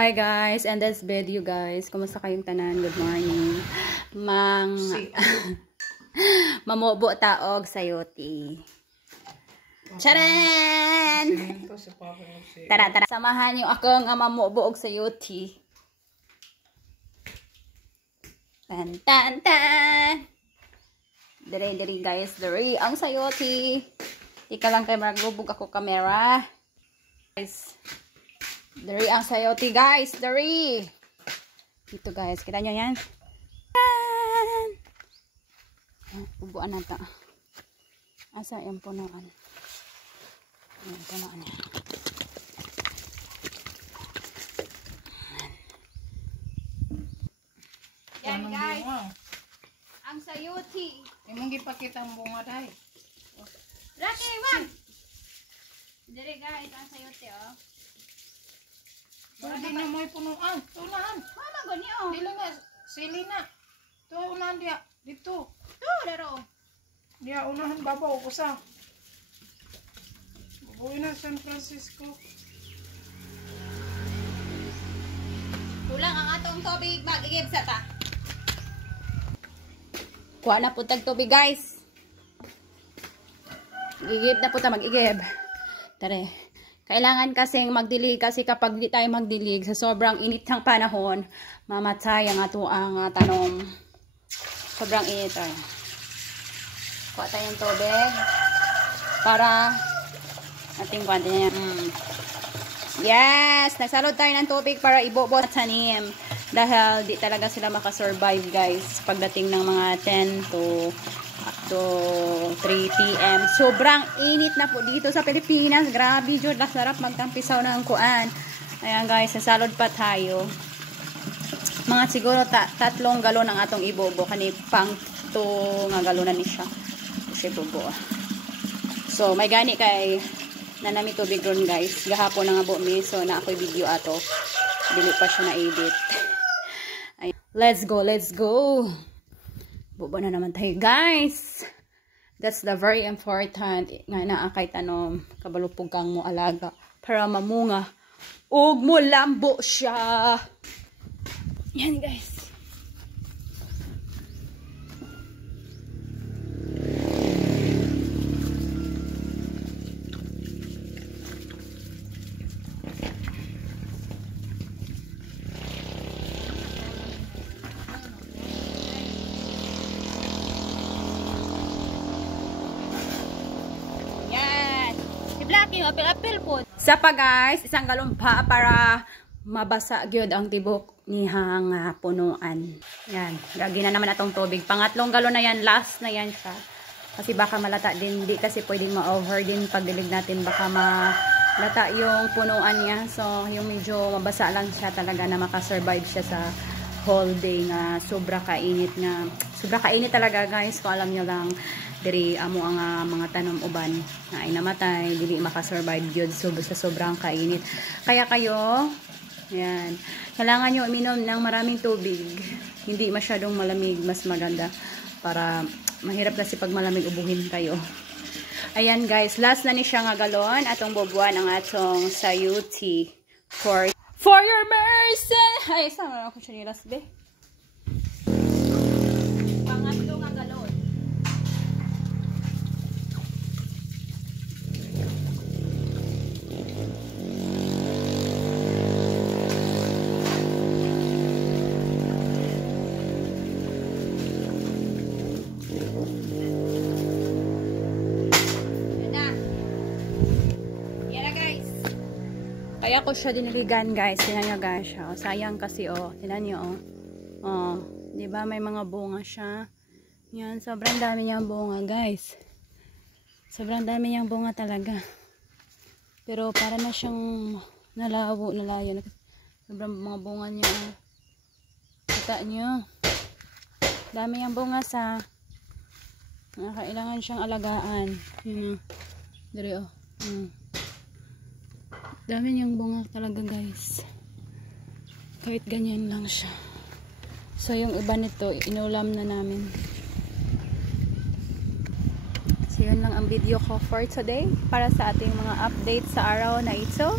Hi guys, and this video guys, kumusta kayong tanan? Good morning. Mamubo taog sayote. Charan! Tara, samahan niyo ako nga mamubo og sayote. Tan. Dere guys, dere ang sayote. Ika lang kay maglubog ako kamera. Guys, dere ang sayote guys, dere. Dito guys, kita nyo yan. Ubuan na ta. Asa yung punuan? Ayan, punuan niya. Yan guys, ang sayote. Imong gipakita ang bunga dai. Laki, wag! Dere guys, ang sayote oh. Pwede na mo'y punuan. Tunahan. Mama gani oh. Dili na. Sili na. Tuwa unahan dia. Dito. Laro. Dia unahan babaw. Usa. Bubuhay na San Francisco. Kulang ang atong tubig. Mag-igib sa ta. Kuha na po tag tubig guys. Igib na po ta. Mag-igib. Tara. Kailangan kasing magdilig kasi kapag di tayo magdilig sa sobrang init ng panahon, mamatay ang ato ang tanom. Sobrang init ay. Kuha tayong tubig para ating kwante niya. Yes! Nagsalod tayo ng tubig para ibobot at tanim. Dahil di talaga sila makasurvive guys pagdating ng mga 10 to 3 PM. Sobrang init na po dito sa Pilipinas. Grabe jud, sarap magtampisaw na ang kuan. Ayan guys, nasalod pa tayo. Mga siguro 3 galon ang atong ibobo kani pang 2 nga galonan ni siya. Kasi bobo. So may gani kay nanami tubig ron guys. Gahapon na nga bo mi, so na ako'y video ato. Dili pa siya na edit. Let's go. Bobo na naman tayo guys. That's the very important nga naa kay tanom. Kabalupog kang mo alaga para mamunga ug mo lambo siya. Yan guys. Apil po. Sa pa guys, isang galon pa para mabasa gyud ang tibok nihang punuan. Yan, gagi na naman atong tubig. Pangatlong galon na yan, last na yan siya. Kasi baka malata din, di kasi pwedeng ma-over din pagdilig natin, baka malata yung punuan niya. So, yung medyo mabasa lang siya talaga na makasurvive siya sa whole day nga sobra kainit nga. Sobra kainit talaga guys, kung alam nyo lang. Diri amo ang mga tanom uban na ay namatay, dili makasurvive gyud sa sobrang kainit. Kaya kayo, yan, kailangan nyo uminom ng maraming tubig. Hindi masyadong malamig, mas maganda para mahirap kasi pag malamig ubuhin kayo. Ayan guys, last na ni siya nga galon atong bobuan ang atong sayote for your mercy. Ay, sama ako siya nilas be. Pangatlo nga galon. Kaya ko siya diniligan guys. Tingnan nyo guys. Oh, sayang kasi oh. Tingnan nyo oh. Oh. Diba may mga bunga siya. Yan. Sobrang dami niyang bunga guys. Sobrang dami niyang bunga talaga. Pero para na siyang nalayo. Sobrang mga bunga niya. Oh. Kita nyo. Dami niyang bunga sa kailangan siyang alagaan. Yun oh. Dari oh. Dami niyang bunga talaga guys. Kahit ganyan lang siya. So yung iba nito, inulam na namin. So yun lang ang video ko for today. Para sa ating mga update sa araw na ito.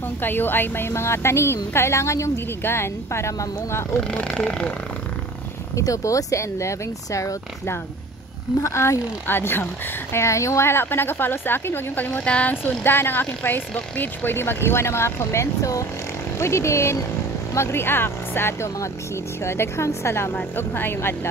Kung kayo ay may mga tanim, kailangan yung diligan para mamunga o mutubo. Ito po si Enleving Sarot Vlog. Maayong adlaw. Ayan, yung wala pa nag-follow sa akin, huwag yung kalimutang sundan ang aking Facebook page. Pwede mag-iwan ng mga comments. So, pwede din mag-react sa ato mga video. Daghang salamat ug maayong adlaw.